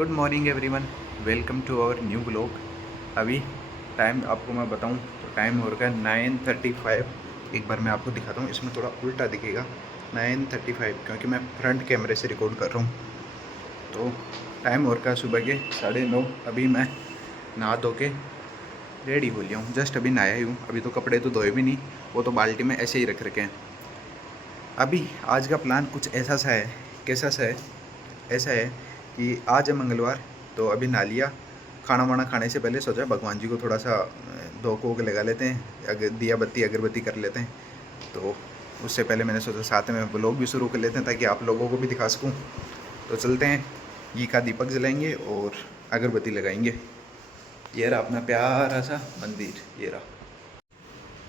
Good morning everyone, welcome to our new blog. अभी time आपको मैं बताऊं तो टाइम हो रखा है 9:35। एक बार मैं आपको दिखाता हूं, इसमें थोड़ा उल्टा दिखेगा 9:35 क्योंकि मैं फ्रंट कैमरे से रिकॉर्ड कर रहा हूं। तो टाइम हो रखा है सुबह के 9:30। अभी मैं नहा धो के रेडी हो लिया हूँ, जस्ट अभी नहाया ही हूँ। अभी तो कपड़े तो धोए भी नहीं, वो तो बाल्टी में ऐसे ही रख रखे हैं। अभी आज का प्लान कुछ ऐसा सा है, कैसा सा है, ऐसा है कि आज है मंगलवार। तो अभी नहा लिया, खाना वाना खाने से पहले सोचा भगवान जी को थोड़ा सा धोख वोक लगा लेते हैं, अगर दिया बत्ती अगरबत्ती कर लेते हैं। तो उससे पहले मैंने सोचा साथ में ब्लॉग भी शुरू कर लेते हैं ताकि आप लोगों को भी दिखा सकूं। तो चलते हैं, घी का दीपक जलाएंगे और अगरबत्ती लगाएंगे। ये रहा अपना प्यारा सा मंदिर, ये रहा।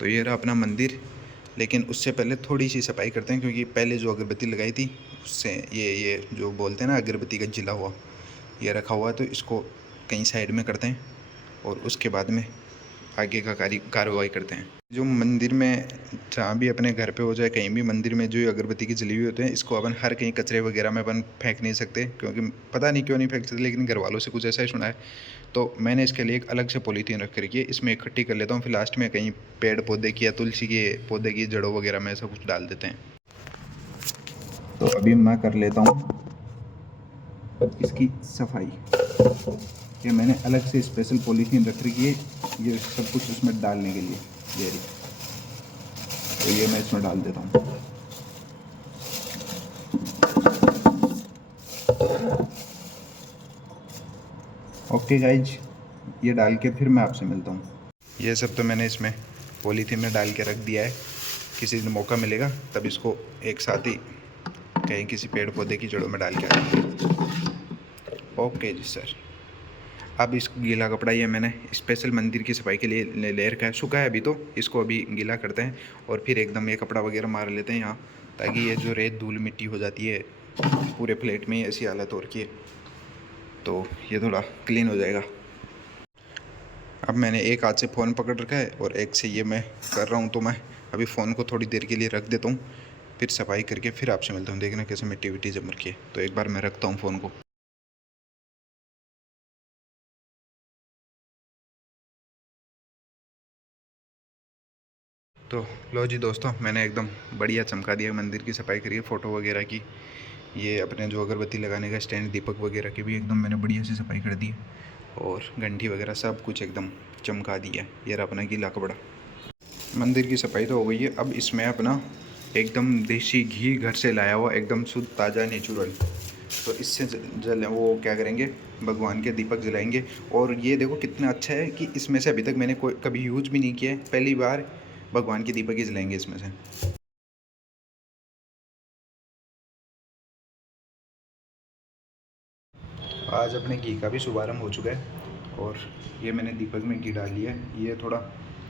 तो ये रहा अपना मंदिर, लेकिन उससे पहले थोड़ी सी सफाई करते हैं क्योंकि पहले जो अगरबत्ती लगाई थी उससे ये जो बोलते हैं ना अगरबत्ती का जिला हुआ, ये रखा हुआ है। तो इसको कहीं साइड में करते हैं और उसके बाद में आगे का कार्रवाई करते हैं। जो मंदिर में जहाँ भी अपने घर पे हो जाए कहीं भी मंदिर में जो अगरबत्ती की जली हुई होते हैं, इसको अपन हर कहीं कचरे वगैरह में अपन फेंक नहीं सकते, क्योंकि पता नहीं क्यों नहीं फेंक सकते, लेकिन घर वालों से कुछ ऐसा ही सुना है। तो मैंने इसके लिए एक अलग से पॉलीथीन रख रखी है, इसमें इकट्ठी कर लेता हूँ, फिर लास्ट में कहीं पेड़ पौधे की या तुलसी के पौधे की जड़ों वगैरह में ऐसा कुछ डाल देते हैं। तो अभी मैं कर लेता हूँ इसकी सफाई। ये मैंने अलग से स्पेशल पॉलीथीन रख रखी है, ये सब कुछ इसमें डालने के लिए। ये रही, तो ये मैं इसमें डाल देता हूँ। ओके गाइज, ये डाल के फिर मैं आपसे मिलता हूँ। ये सब तो मैंने इसमें पॉलीथीन में डाल के रख दिया है, किसी दिन मौका मिलेगा तब इसको एक साथ ही कहीं किसी पेड़ पौधे की जड़ों में डाल के आएंगे। ओके जी सर। अब इस गीला कपड़ा ये मैंने स्पेशल मंदिर की सफाई के लिए ले रखा है, सूखा है अभी, तो इसको अभी गीला करते हैं और फिर एकदम ये कपड़ा वगैरह मार लेते हैं यहाँ, ताकि ये जो रेत धूल मिट्टी हो जाती है पूरे प्लेट में, ऐसी हालत हो रखी है, तो ये थोड़ा क्लीन हो जाएगा। अब मैंने एक हाथ से फ़ोन पकड़ रखा है और एक से ये मैं कर रहा हूँ, तो मैं अभी फ़ोन को थोड़ी देर के लिए रख देता हूँ, फिर सफाई करके फिर आपसे मिलता हूँ। देखना कैसे मिट्टी विट्टी जम रखी है। तो एक बार मैं रखता हूँ फ़ोन को। तो लो जी दोस्तों, मैंने एकदम बढ़िया चमका दिया, मंदिर की सफाई करी है, फ़ोटो वगैरह की, ये अपने जो अगरबत्ती लगाने का स्टैंड दीपक वगैरह की भी एकदम मैंने बढ़िया से सफाई कर दी है, और घंटी वगैरह सब कुछ एकदम चमका दिया है। ये रहा अपना गीला कपड़ा। मंदिर की सफाई तो हो गई है, अब इसमें अपना एकदम देसी घी घर से लाया हुआ, एकदम शुद्ध ताज़ा नेचुरल, तो इससे जल वो क्या करेंगे, भगवान के दीपक जलाएंगे। और ये देखो कितना अच्छा है कि इसमें से अभी तक मैंने कोई कभी यूज भी नहीं किया है, पहली बार भगवान के दीपक ही जलाएंगे इसमें से। आज अपने घी का भी शुभारंभ हो चुका है, और ये मैंने दीपक में घी डाल लिया है, ये थोड़ा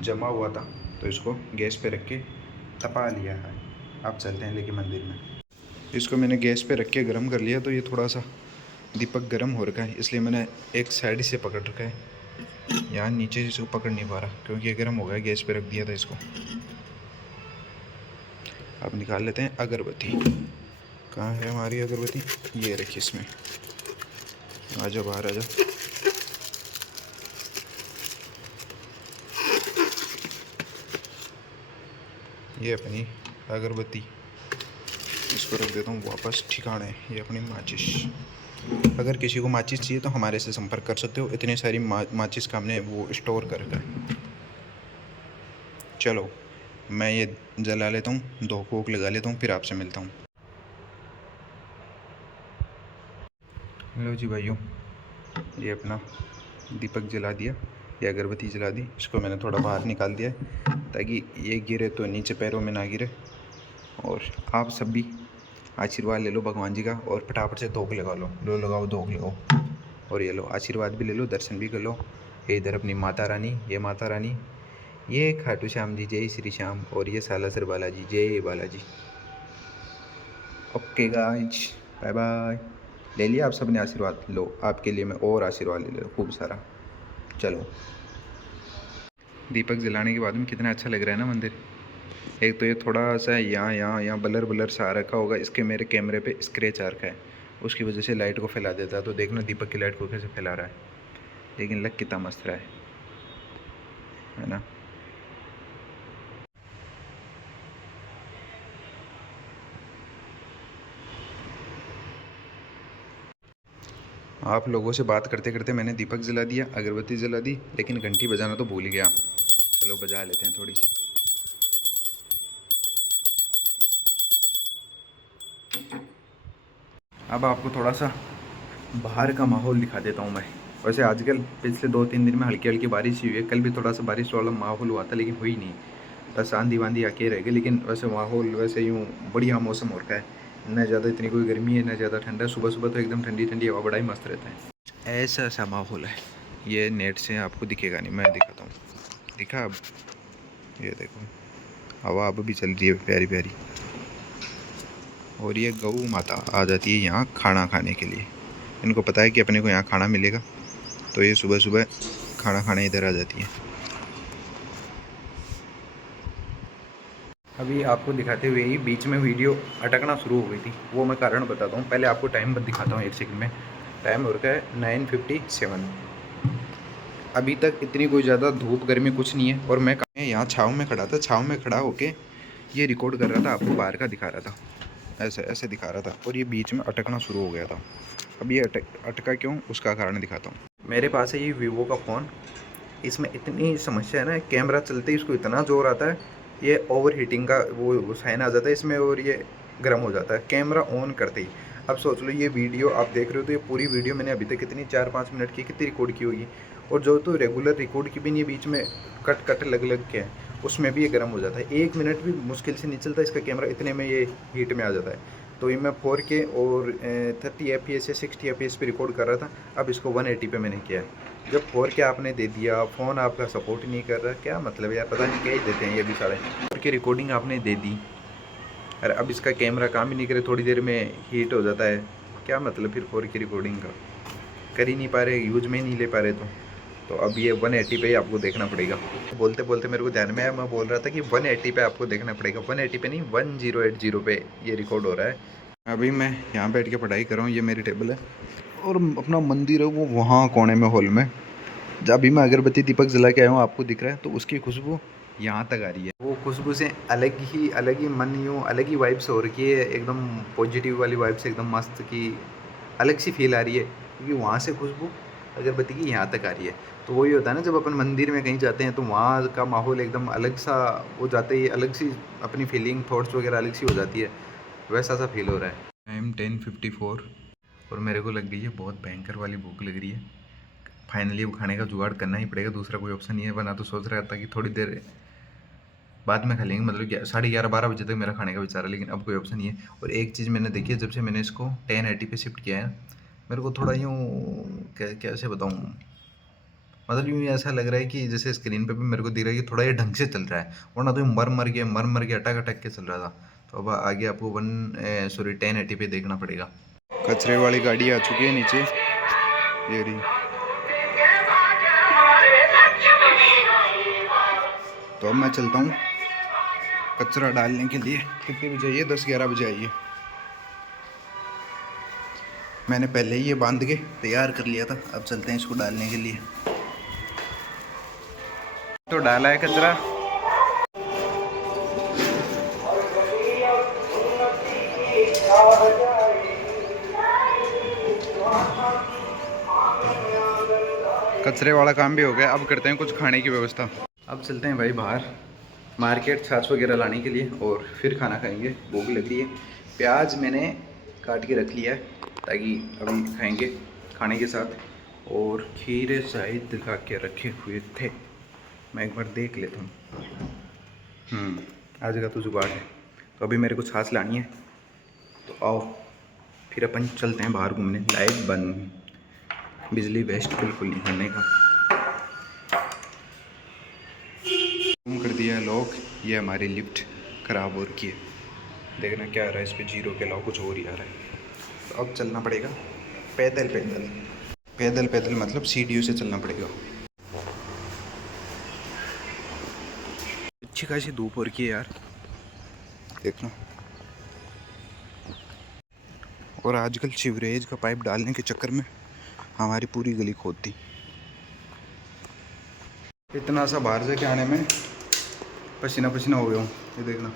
जमा हुआ था तो इसको गैस पे रख के तपा लिया है। अब चलते हैं लेके मंदिर में। इसको मैंने गैस पे रख के गर्म कर लिया, तो ये थोड़ा सा दीपक गर्म हो रखा है, इसलिए मैंने एक साइड से पकड़ रखा है, यहाँ नीचे से इसको पकड़ नहीं पा रहा क्योंकि ये गर्म हो गया, गैस पे रख दिया था इसको। अब निकाल लेते हैं अगरबत्ती। कहाँ है हमारी अगरबत्ती? ये रखिए इसमें, आ जाओ बाहर आ जाओ। ये अपनी अगरबत्ती, इसको रख देता हूँ वापस ठिकाने। ये अपनी माचिस, अगर किसी को माचिस चाहिए तो हमारे से संपर्क कर सकते हो, इतनी सारी माचिस का हमने वो स्टोर कर रखा है। चलो मैं ये जला लेता हूँ, धूप वूप लगा लेता हूँ, फिर आपसे मिलता हूँ। लो जी भाइयों, ये अपना दीपक जला दिया, ये अगरबत्ती जला दी, इसको मैंने थोड़ा बाहर निकाल दिया ताकि ये गिरे तो नीचे पैरों में ना गिरे। और आप सब भी आशीर्वाद ले लो भगवान जी का, और फटाफट से धूप लगा लो लगाओ धूप लगाओ, और ये लो आशीर्वाद भी ले लो, दर्शन भी कर लो। ये इधर अपनी माता रानी, ये माता रानी, ये खाटू श्याम जी, जय श्री श्याम, और ये Salasar Balaji, Jai Balaji. Okay guys, bye bye. ले लिया आप सब ने आशीर्वाद? लो आपके लिए मैं और आशीर्वाद ले लो खूब सारा। चलो, दीपक जलाने के बाद में कितना अच्छा लग रहा है ना मंदिर। एक तो ये थोड़ा सा यहाँ यहाँ यहाँ ब्लर ब्लर सा आ रखा होगा, इसके मेरे कैमरे पे स्क्रैच आ रखा है, उसकी वजह से लाइट को फैला देता है। तो देखना दीपक की लाइट को कैसे फैला रहा है, लेकिन लग कितना मस्त रहा है ना। आप लोगों से बात करते करते मैंने दीपक जला दिया, अगरबत्ती जला दी, लेकिन घंटी बजाना तो भूल गया। चलो बजा लेते हैं थोड़ी सी। अब आपको थोड़ा सा बाहर का माहौल दिखा देता हूँ मैं। वैसे आजकल पिछले 2-3 दिन में हल्की हल्की बारिश हुई है। कल भी थोड़ा सा बारिश वाला माहौल हुआ था, लेकिन हुई नहीं, बस आंधी वांधी आके रह गई। लेकिन वैसे माहौल वैसे यूँ बढ़िया मौसम हो रखा है, न ज़्यादा इतनी कोई गर्मी है, न ज़्यादा ठंडा। सुबह सुबह तो एकदम ठंडी ठंडी हवा, बड़ा ही मस्त रहता है। ऐसा सा माहौल है। ये नेट से आपको दिखेगा नहीं, मैं दिखाता हूँ। दिखा अब? ये देखो हवा अब भी चल रही है प्यारी प्यारी। और ये गौ माता आ जाती है यहाँ खाना खाने के लिए। इनको पता है कि अपने को यहाँ खाना मिलेगा, तो ये सुबह सुबह खाना खाने इधर आ जाती है। अभी आपको दिखाते हुए ही बीच में वीडियो अटकना शुरू हो गई थी, वो मैं कारण बताता हूँ। पहले आपको टाइम दिखाता हूँ 1 सेकंड में। टाइम हो रखा है 9:57। अभी तक इतनी कोई ज़्यादा धूप गर्मी कुछ नहीं है, और मैं यहाँ छाँव में खड़ा था। छाँव में खड़ा होके ये रिकॉर्ड कर रहा था, आपको बाहर का दिखा रहा था, ऐसे ऐसे दिखा रहा था, और ये बीच में अटकना शुरू हो गया था। अब ये अटका क्यों, उसका कारण दिखाता हूँ। मेरे पास है ये वीवो का फ़ोन। इसमें इतनी समस्या है ना, कैमरा चलते ही इसको इतना ज़ोर आता है, ये ओवर हीटिंग का वो साइन आ जाता है इसमें, और ये गर्म हो जाता है कैमरा ऑन करते ही। अब सोच लो, ये वीडियो आप देख रहे हो, तो ये पूरी वीडियो मैंने अभी तक कितनी 4-5 मिनट की कितनी रिकॉर्ड की होगी, और जो तो रेगुलर रिकॉर्ड की भी नहीं, बीच में कट कट लग लग के है, उसमें भी ये गर्म हो जाता है। 1 मिनट भी मुश्किल से नहीं चलता इसका कैमरा, इतने में ये हीट में आ जाता है। तो ये मैं 4K और 30 FPS या 60 FPS पे रिकॉर्ड कर रहा था। अब इसको 180 पे मैंने किया है। जब 4K आपने दे दिया, फ़ोन आपका सपोर्ट नहीं कर रहा, क्या मतलब यार, पता नहीं क्या ही देते हैं ये भी सारे। 4K रिकॉर्डिंग आपने दे दी, अरे अब इसका कैमरा काम ही नहीं करे, थोड़ी देर में हीट हो जाता है, क्या मतलब फिर 4K रिकॉर्डिंग का। कर ही नहीं पा रहे, यूज में ही नहीं ले पा रहे। तो अब ये 180 पे ही आपको देखना पड़ेगा। बोलते बोलते मेरे को ध्यान में आया, मैं बोल रहा था कि 180 पे आपको देखना पड़ेगा। 180 पे नहीं, 1080 पे ये रिकॉर्ड हो रहा है। अभी मैं यहाँ बैठ के पढ़ाई कर रहा हूँ, ये मेरी टेबल है, और अपना मंदिर है वो वहाँ कोने में हॉल में। जब अभी मैं अगरबत्ती दीपक जला के आया हूँ, आपको दिख रहा है, तो उसकी खुशबू यहाँ तक आ रही है। वो खुशबू से अलग ही मन, यूँ अलग ही वाइब्स हो रखी है, एकदम पॉजिटिव वाली वाइब्स, एकदम मस्त की अलग सी फील आ रही है, क्योंकि वहाँ से खुशबू अगरबत्ती की यहाँ तक आ रही है। तो वही होता है ना, जब अपन मंदिर में कहीं जाते हैं तो वहाँ का माहौल एकदम अलग सा हो जाते ही, अलग सी अपनी फीलिंग थॉट्स वगैरह अलग सी हो जाती है, वैसा सा फील हो रहा है। टाइम 10:54 और मेरे को लग गई है बहुत भयंकर वाली भूख लग रही है। फाइनली वो खाने का जुगाड़ करना ही पड़ेगा, दूसरा कोई ऑप्शन नहीं है। वरना तो सोच रहा था कि थोड़ी देर बाद में खा लेंगे, मतलब 11:30-12 बजे तक मेरा खाने का विचार है, लेकिन अब कोई ऑप्शन नहीं है। और एक चीज़ मैंने देखी है, जब से मैंने इसको 1080 पे शिफ्ट किया है, मेरे को थोड़ा यूँ कैसे बताऊँ, मतलब यूँ ऐसा लग रहा है कि जैसे स्क्रीन पे भी मेरे को दिख रहा है कि थोड़ा ये ढंग से चल रहा है, वरना तो मर के अटक अटक के चल रहा था। तो अब आगे आपको 1080 पे देखना पड़ेगा। कचरे वाली गाड़ी आ चुकी है नीचे, ये रही। तो अब मैं चलता हूँ कचरा डालने के लिए। कितने बजे आइए? 10-11 बजे आइए। मैंने पहले ही ये बांध के तैयार कर लिया था, अब चलते हैं इसको डालने के लिए। तो डाला है कचरा। कचरे वाला काम भी हो गया, अब करते हैं कुछ खाने की व्यवस्था। अब चलते हैं भाई बाहर मार्केट, छाछ वगैरह लाने के लिए, और फिर खाना खाएंगे, भूख लग रही है। प्याज मैंने काट के रख लिया है, ताकि अभी खाएंगे खाने के साथ। और खीरे शायद दिखा के रखे हुए थे, मैं एक बार देख लेता हूँ। आज का तो जुगाड़ है। तो अभी मेरे को छाछ लानी है, तो आओ फिर अपन चलते हैं बाहर घूमने। लाइट बंद, बिजली वेस्ट बिल्कुल नहीं करने का। कर दिया है लॉक। ये हमारी लिफ्ट ख़राब हो रखी है, देखना क्या आ रहा है इस पर, 0 के अलावा कुछ और ही आ रहा है। तो अब चलना पड़ेगा पैदल पैदल पैदल पैदल, मतलब सीढ़ियों से चलना पड़ेगा। अच्छी खासी धूप हो रखी है यार, देखना। और आजकल सीवरेज का पाइप डालने के चक्कर में हमारी पूरी गली खोदती। इतना सा बाहर से के आने में पसीना पसीना हो गया हूँ, ये देखना।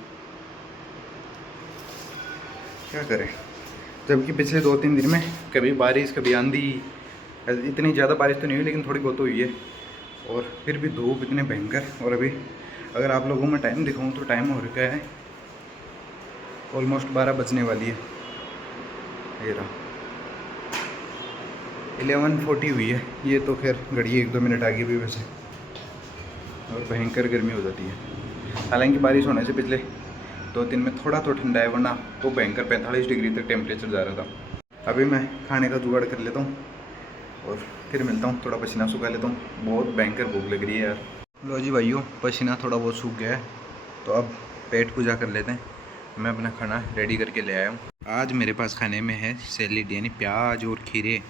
क्या करें, जबकि पिछले 2-3 दिन में कभी बारिश कभी आंधी, इतनी ज़्यादा बारिश तो नहीं हुई लेकिन थोड़ी बहुत हुई है। और फिर भी धूप इतने भयंकर। और अभी अगर आप लोगों में टाइम दिखाऊं तो टाइम हो रखा है ऑलमोस्ट 12 बजने वाली है। ये रहा 11:40 हुई है। ये तो खैर घड़ी 1-2 मिनट आगे भी वैसे, और भयंकर गर्मी हो जाती है। हालांकि बारिश होने से पिछले 2 दिन में थोड़ा तो ठंडा है, वरना तो भयंकर 45 डिग्री तक टेम्परेचर जा रहा था। अभी मैं खाने का जुगाड़ कर लेता हूँ और फिर मिलता हूँ। थोड़ा पसीना सूखा लेता हूँ, बहुत भयंकर भूख लग रही है यार। लो जी भाइयों, पसीना थोड़ा बहुत सूख गया है तो अब पेट पूजा कर लेते हैं। मैं अपना खाना रेडी करके ले आया हूँ। आज मेरे पास खाने में है सैलेड, यानी प्याज और खीरे,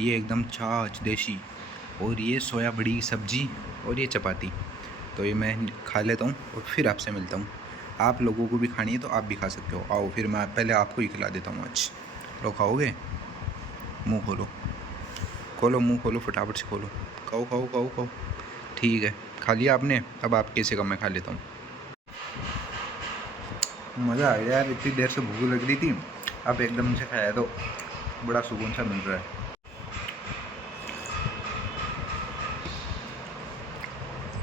ये एकदम छाछ देसी, और ये सोया बड़ी सब्जी और ये चपाती। तो ये मैं खा लेता हूँ और फिर आपसे मिलता हूँ। आप लोगों को भी खानी है तो आप भी खा सकते हो। आओ फिर मैं पहले आपको ही खिला देता हूँ आज। लो खाओगे? मुँह खोलो, खोलो मुँह खोलो, फटाफट से खोलो। खाओ खाओ खाओ खाओ। ठीक है, खा लिया आपने, अब आप कैसे कम मैं खा लेता हूँ। मज़ा आ गया यार, इतनी देर से भूख लग रही थी, अब एकदम से खाया तो बड़ा सुकून सा मिल रहा है।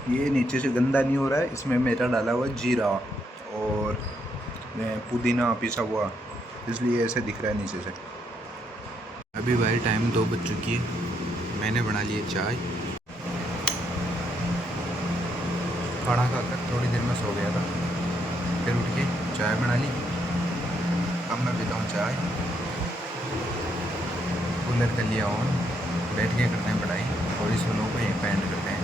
ये नीचे से गंदा नहीं हो रहा है, इसमें मेरा डाला हुआ जीरा और पुदीना पिसा हुआ, इसलिए ऐसे दिख रहा है नीचे से। अभी भाई टाइम 2 बज चुकी है। मैंने बना ली चाय। खाना खाकर थोड़ी देर में सो गया था, फिर उठ के चाय बना ली। अब मैं पीता हूँ चाय, कूलर कर लिया ऑन, बैठ के करते हैं पढ़ाई और इस व्लॉग को यहीं पे एंड करते हैं।